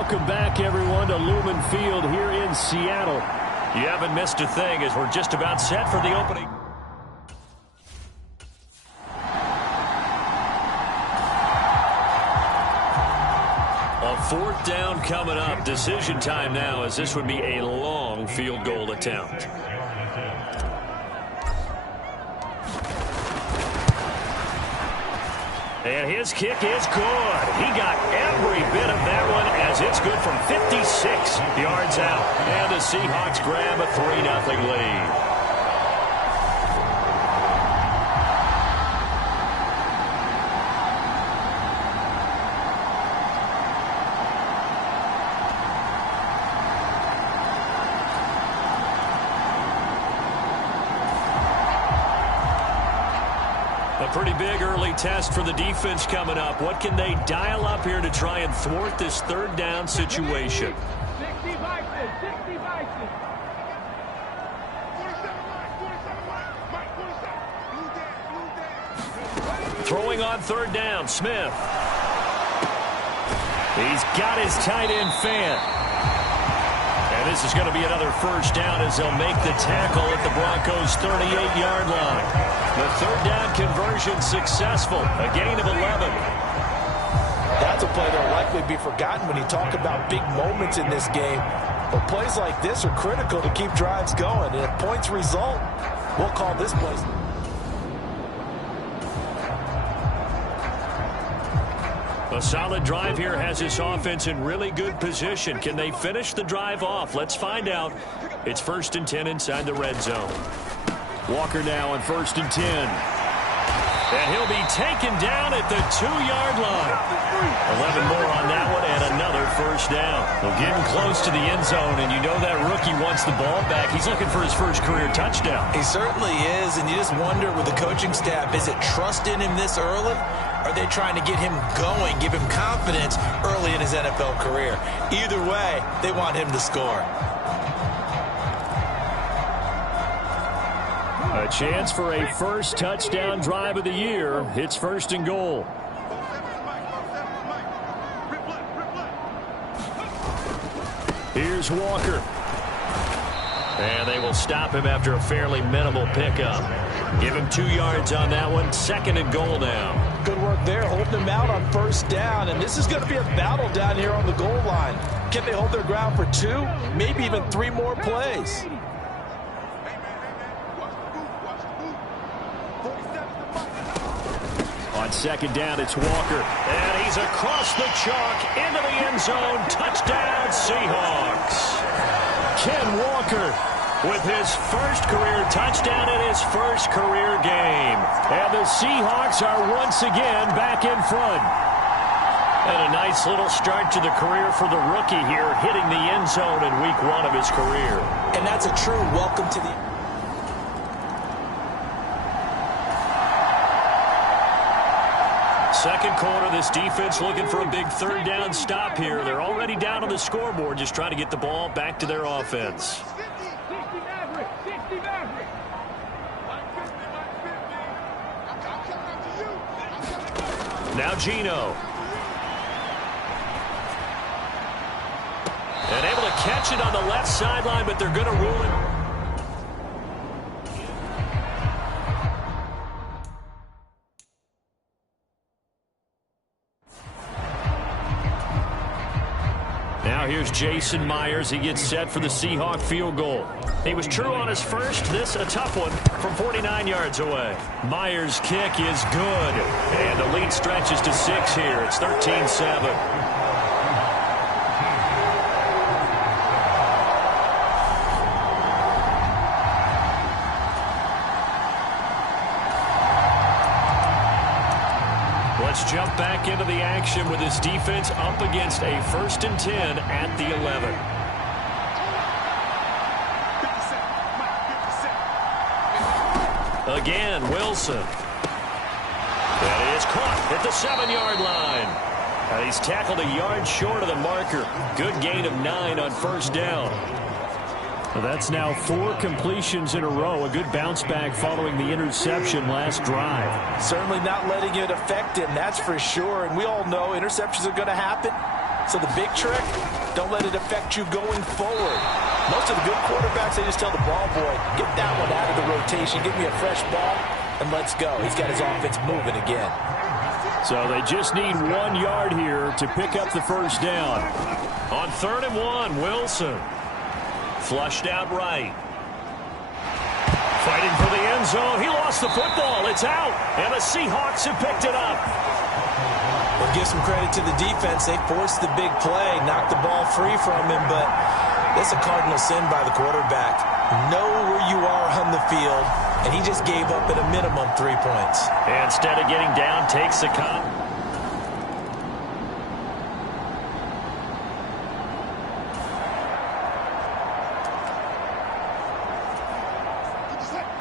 Welcome back, everyone, to Lumen Field here in Seattle. You haven't missed a thing as we're just about set for the opening. A 4th down coming up. Decision time now, as this would be a long field goal attempt. And his kick is good. He got every bit of that one as it's good from 56 yards out. And the Seahawks grab a 3-0 lead. Pretty big early test for the defense coming up. What can they dial up here to try and thwart this 3rd down situation? 60 boxes, 60 boxes. Throwing on 3rd down, Smith. He's got his tight end fan. And this is going to be another 1st down as they'll make the tackle at the Broncos' 38-yard line. The 3rd down conversion successful, a gain of 11. That's a play that will likely be forgotten when you talk about big moments in this game. But plays like this are critical to keep drives going. And if points result, we'll call this play. A solid drive here has this offense in really good position. Can they finish the drive off? Let's find out. It's 1st and 10 inside the red zone. Walker now on 1st and 10. And he'll be taken down at the 2-yard line. 11 more on that one and another 1st down. Well, getting close to the end zone, and you know that rookie wants the ball back. He's looking for his first career touchdown. He certainly is, and you just wonder with the coaching staff, is it trust in him this early? Are they trying to get him going, give him confidence early in his NFL career? Either way, they want him to score. A chance for a first touchdown drive of the year. It's 1st and goal. Here's Walker. And they will stop him after a fairly minimal pickup. Give him 2 yards on that one. 2nd and goal now. Good work there, holding him out on 1st down. And this is going to be a battle down here on the goal line. Can they hold their ground for 2, maybe even 3 more plays? On 2nd down, it's Walker. And he's across the chalk into the end zone. Touchdown, Seahawks. Ken Walker with his first career touchdown in his first career game. And the Seahawks are once again back in front. And a nice little start to the career for the rookie here, hitting the end zone in week 1 of his career. And that's a true welcome to the... Second quarter, this defense looking for a big 3rd down stop here. They're already down on the scoreboard, just trying to get the ball back to their offense. Now Gino. And able to catch it on the left sideline, but they're going to rule it. Now here's Jason Myers. He gets set for the Seahawk field goal. He was true on his first. This a tough one from 49 yards away. Myers' kick is good. And the lead stretches to 6 here. It's 13-7. Let's jump back into the action with his defense up against a 1st and 10 at the 11. Again, Wilson. That is caught at the 7-yard line. And he's tackled a yard short of the marker. Good gain of 9 on 1st down. Well, that's now 4 completions in a row. A good bounce back following the interception last drive. Certainly not letting it affect him, that's for sure. And we all know interceptions are going to happen. So the big trick, don't let it affect you going forward. Most of the good quarterbacks, they just tell the ball boy, get that one out of the rotation, give me a fresh ball, and let's go. He's got his offense moving again. So they just need 1 yard here to pick up the first down. On 3rd and 1, Wilson. Flushed out right. Fighting for the end zone. He lost the football. It's out. And the Seahawks have picked it up. Well, give some credit to the defense. They forced the big play, knocked the ball free from him, but that's a cardinal sin by the quarterback. Know where you are on the field, and he just gave up at a minimum 3 points. And instead of getting down, takes the count.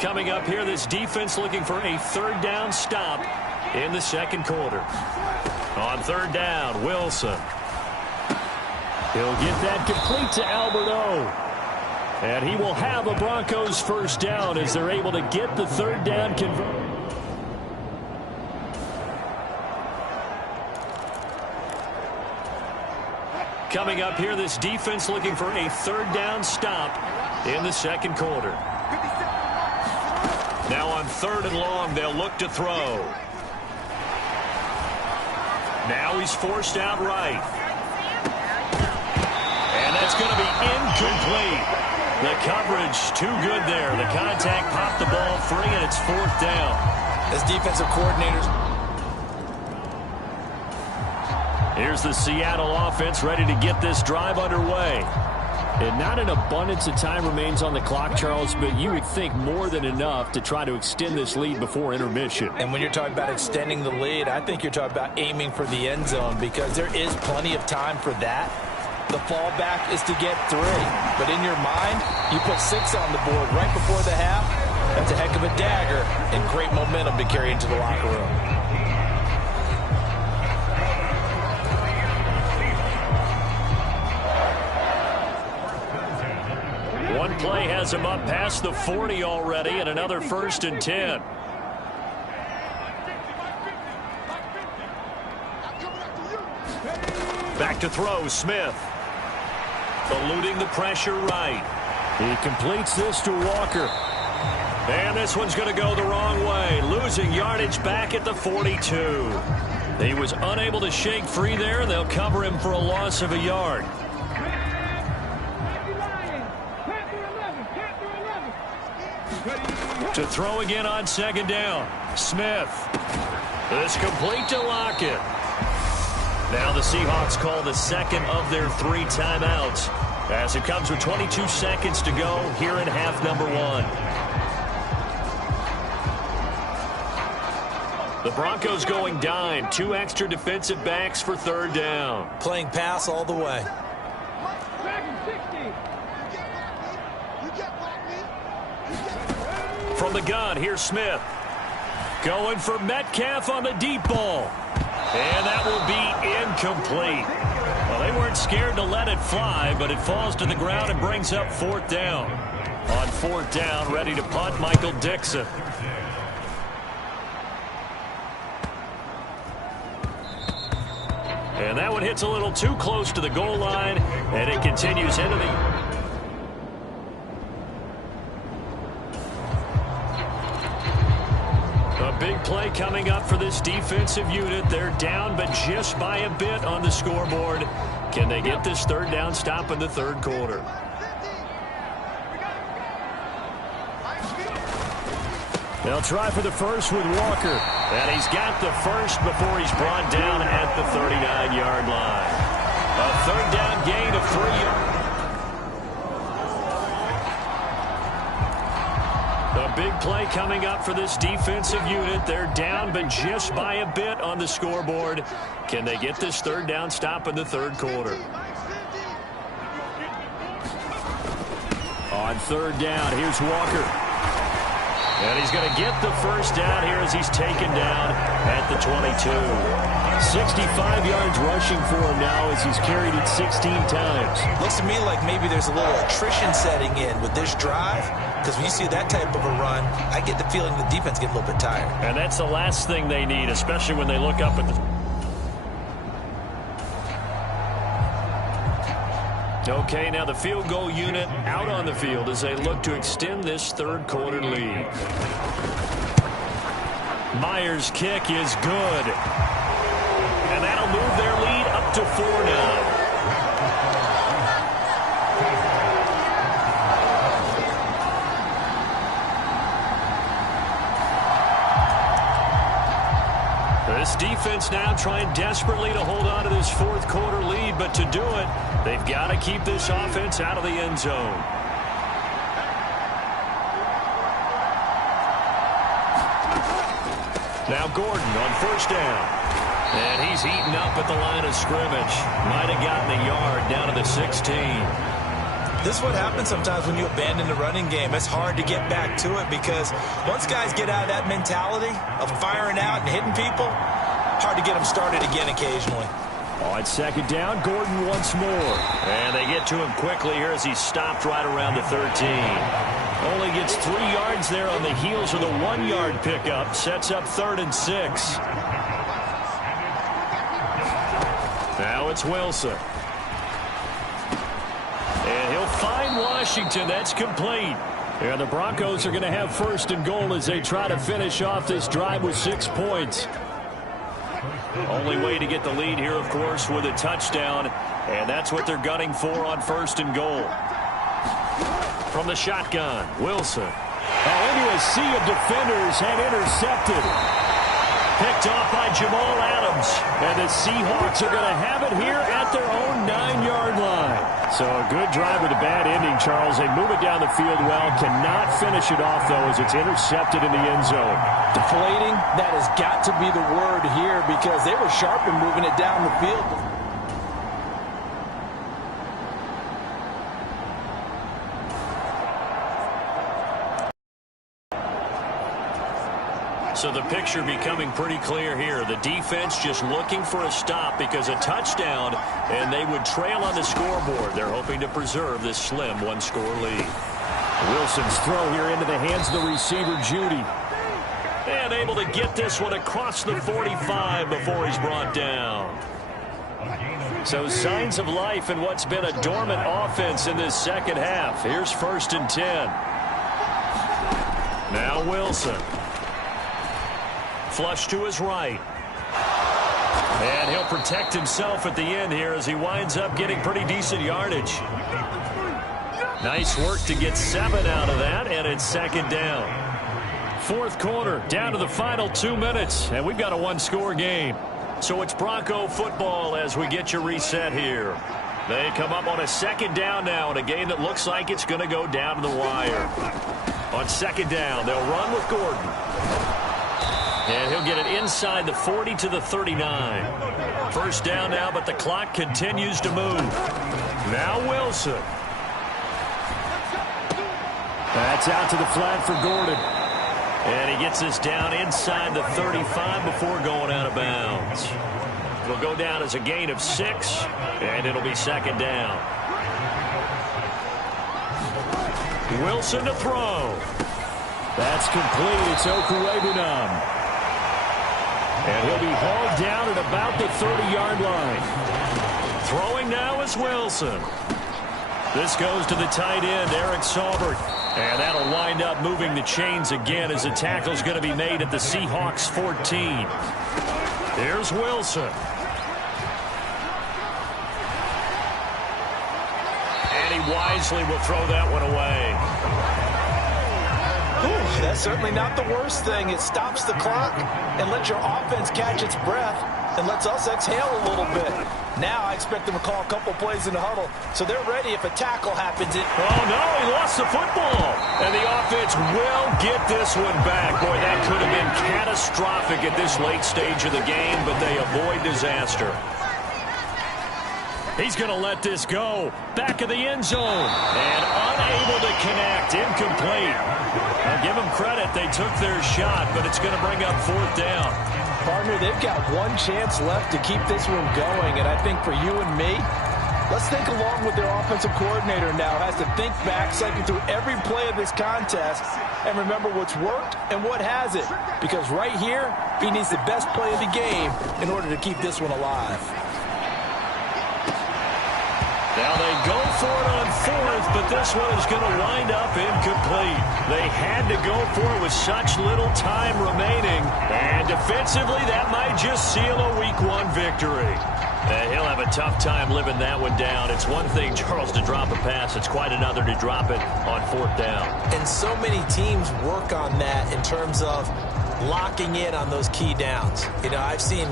Coming up here, this defense looking for a 3rd down stop in the 2nd quarter. On 3rd down, Wilson. He'll get that complete to Albert O. And he will have a Broncos first down as they're able to get the 3rd down converted. Coming up here, this defense looking for a 3rd down stop in the 2nd quarter. Now on 3rd and long, they'll look to throw. Now he's forced out right. And that's going to be incomplete. The coverage too good there. The contact popped the ball free, and it's 4th down. As defensive coordinators. Here's the Seattle offense ready to get this drive underway. And not an abundance of time remains on the clock, Charles, but you would think more than enough to try to extend this lead before intermission. And when you're talking about extending the lead, I think you're talking about aiming for the end zone because there is plenty of time for that. The fallback is to get 3. But in your mind, you put 6 on the board right before the half. That's a heck of a dagger and great momentum to carry into the locker room. One play has him up past the 40 already, and another 1st and 10. Back to throw, Smith. Eluding the pressure right. He completes this to Walker. And this one's going to go the wrong way. Losing yardage back at the 42. He was unable to shake free there. They'll cover him for a loss of a yard. To throw again on 2nd down. Smith. This complete to Lockett. Now the Seahawks call the 2nd of their 3 timeouts as it comes with 22 seconds to go here in half number 1. The Broncos going dime. 2 extra defensive backs for 3rd down. Playing pass all the way. From the gun, here's Smith. Going for Metcalf on the deep ball. And that will be incomplete. Well, they weren't scared to let it fly, but it falls to the ground and brings up 4th down. On 4th down, ready to punt, Michael Dixon. And that one hits a little too close to the goal line, and it continues into the... A big play coming up for this defensive unit. They're down, but just by a bit on the scoreboard. Can they get this 3rd down stop in the 3rd quarter? They'll try for the first with Walker. And he's got the first before he's brought down at the 39-yard line. A 3rd down gain of 3. A big play coming up for this defensive unit. They're down, but just by a bit on the scoreboard. Can they get this 3rd down stop in the 3rd quarter? On 3rd down, here's Walker. And he's going to get the first down here as he's taken down at the 22. 65 yards rushing for him now as he's carried it 16 times. Looks to me like maybe there's a little attrition setting in with this drive, because when you see that type of a run, I get the feeling the defense gets a little bit tired. And that's the last thing they need, especially when they look up at the... Okay, now the field goal unit out on the field as they look to extend this third quarter lead. Myers' kick is good. And that'll move their lead up to 4 now. This defense now trying desperately to hold on to this fourth quarter lead, but to do it, they've got to keep this offense out of the end zone. Now Gordon on first down. And he's eaten up at the line of scrimmage. Might have gotten a yard down to the 16. This is what happens sometimes when you abandon the running game. It's hard to get back to it because once guys get out of that mentality of firing out and hitting people, hard to get them started again occasionally. On second down, Gordon once more. And they get to him quickly here as he stopped right around the 13. Only gets 3 yards there on the heels of the 1-yard pickup. Sets up 3rd and 6. Now it's Wilson. And he'll find Washington. That's complete. And the Broncos are going to have 1st and goal as they try to finish off this drive with 6 points. Only way to get the lead here, of course, with a touchdown. And that's what they're gunning for on 1st and goal. From the shotgun, Wilson. Into a sea of defenders and intercepted. Picked off by Jamal Adams. And the Seahawks are going to have it here at their own 9-yard line. So a good drive with a bad ending, Charles. They move it down the field well. Cannot finish it off, though, as it's intercepted in the end zone. Deflating, that has got to be the word here because they were sharp in moving it down the field. So the picture becoming pretty clear here. The defense just looking for a stop because a touchdown, and they would trail on the scoreboard. They're hoping to preserve this slim 1-score lead. Wilson's throw here into the hands of the receiver, Judy. And able to get this one across the 45 before he's brought down. So signs of life in what's been a dormant offense in this second half. Here's 1st and 10. Now Wilson. Flush to his right. And he'll protect himself at the end here as he winds up getting pretty decent yardage. Nice work to get 7 out of that, and it's 2nd down. 4th quarter, down to the final 2 minutes, and we've got a 1-score game. So it's Bronco football as we get you reset here. They come up on a 2nd down now in a game that looks like it's going to go down to the wire. On 2nd down, they'll run with Gordon. And he'll get it inside the 40 to the 39. 1st down now, but the clock continues to move. Now Wilson. That's out to the flat for Gordon. And he gets this down inside the 35 before going out of bounds. It'll go down as a gain of 6, and it'll be 2nd down. Wilson to throw. That's complete. It's Okuwebunam. And he'll be hauled down at about the 30-yard line. Throwing now is Wilson. This goes to the tight end, Eric Saubert. And that'll wind up moving the chains again as the tackle's going to be made at the Seahawks 14. Here's Wilson. And he wisely will throw that one away. Ooh, that's certainly not the worst thing. It stops the clock and lets your offense catch its breath and lets us exhale a little bit. Now I expect them to call a couple plays in the huddle, so they're ready if a tackle happens. Oh, no, he lost the football. And the offense will get this one back. Boy, that could have been catastrophic at this late stage of the game, but they avoid disaster. He's going to let this go. Back of the end zone. And unable to connect. Incomplete. Now, give them credit. They took their shot, but it's going to bring up 4th down. Partner, they've got one chance left to keep this one going, and I think for you and me, let's think along with their offensive coordinator now. Has to think back, cycle through every play of this contest, and remember what's worked and what hasn't. Because right here, he needs the best play of the game in order to keep this one alive. Now they go for it on fourth, but this one is going to wind up incomplete. They had to go for it with such little time remaining. And defensively, that might just seal a Week 1 victory. He'll have a tough time living that one down. It's one thing, Charles, to drop a pass. It's quite another to drop it on fourth down. And so many teams work on that in terms of locking in on those key downs. You know, I've seen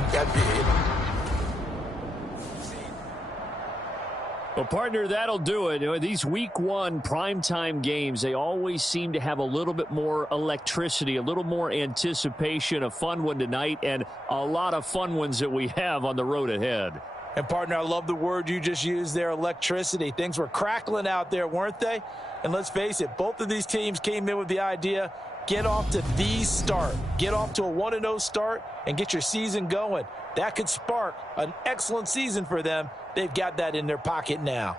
Well, partner, that'll do it. These Week 1 primetime games, they always seem to have a little bit more electricity, a little more anticipation. A fun one tonight, and a lot of fun ones that we have on the road ahead. And, partner, I love the word you just used there, electricity. Things were crackling out there, weren't they? And let's face it, both of these teams came in with the idea, get off to the start. Get off to a 1-0 start and get your season going. That could spark an excellent season for them. They've got that in their pocket now.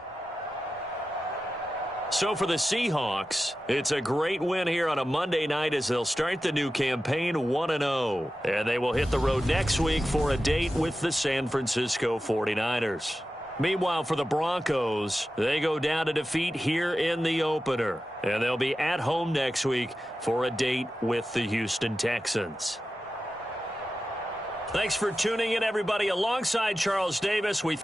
So for the Seahawks, it's a great win here on a Monday night as they'll start the new campaign 1-0. And they will hit the road next week for a date with the San Francisco 49ers. Meanwhile, for the Broncos, they go down to defeat here in the opener. And they'll be at home next week for a date with the Houston Texans. Thanks for tuning in, everybody. Alongside Charles Davis, we